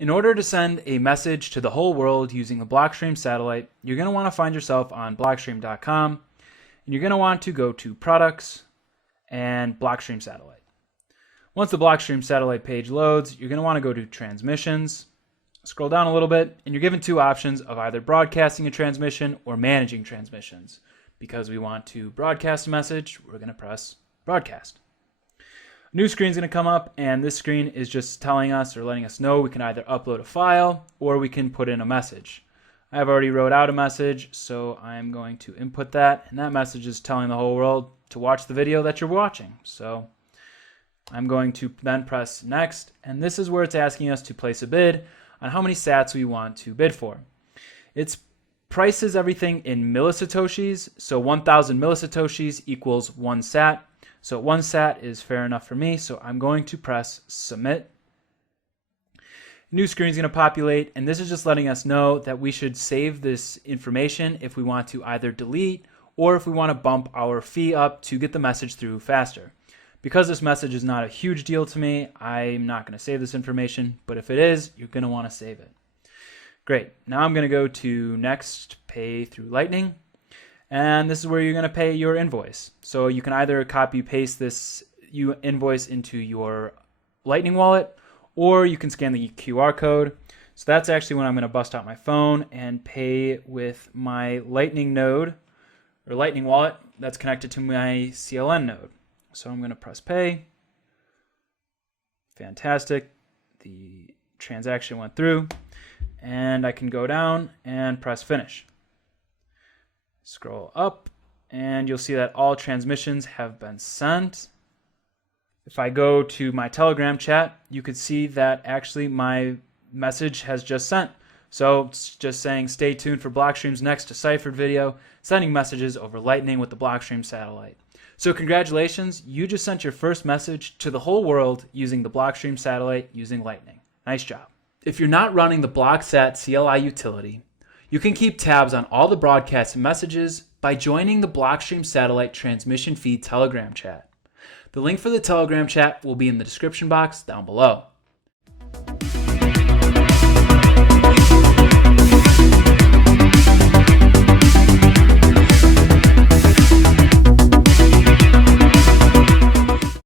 In order to send a message to the whole world using the Blockstream Satellite, you're going to want to find yourself on Blockstream.com, and you're going to want to go to Products and Blockstream Satellite. Once the Blockstream Satellite page loads, you're going to want to go to Transmissions, scroll down a little bit, and you're given two options of either broadcasting a transmission or managing transmissions. Because we want to broadcast a message, we're going to press Broadcast. A new screen is going to come up, and this screen is just telling us or letting us know we can either upload a file or we can put in a message. I've already wrote out a message, so I'm going to input that, and that message is telling the whole world to watch the video that you're watching. So I'm going to then press Next, and this is where it's asking us to place a bid on how many sats we want to bid for. It prices everything in millisatoshis, so 1,000 millisatoshis equals 1 sat. So 1 sat is fair enough for me, so I'm going to press Submit. New screen is going to populate, and this is just letting us know that we should save this information if we want to either delete or if we want to bump our fee up to get the message through faster. Because this message is not a huge deal to me, I'm not going to save this information, but if it is, you're going to want to save it. Great. Now I'm going to go to Next, Pay through Lightning. And this is where you're going to pay your invoice. So you can either copy paste this invoice into your Lightning wallet, or you can scan the QR code. So that's actually when I'm going to bust out my phone and pay with my Lightning node or Lightning wallet that's connected to my CLN node. So I'm going to press pay. Fantastic. The transaction went through, and I can go down and press finish. Scroll up, and you'll see that all transmissions have been sent. If I go to my Telegram chat, you could see that actually my message has just sent. So it's just saying stay tuned for Blockstream's next Deciphered video, sending messages over Lightning with the Blockstream Satellite. So congratulations, you just sent your first message to the whole world using the Blockstream Satellite using Lightning. Nice job. If you're not running the BlockSat CLI utility, you can keep tabs on all the broadcast messages by joining the Blockstream Satellite Transmission Feed Telegram chat. The link for the Telegram chat will be in the description box down below.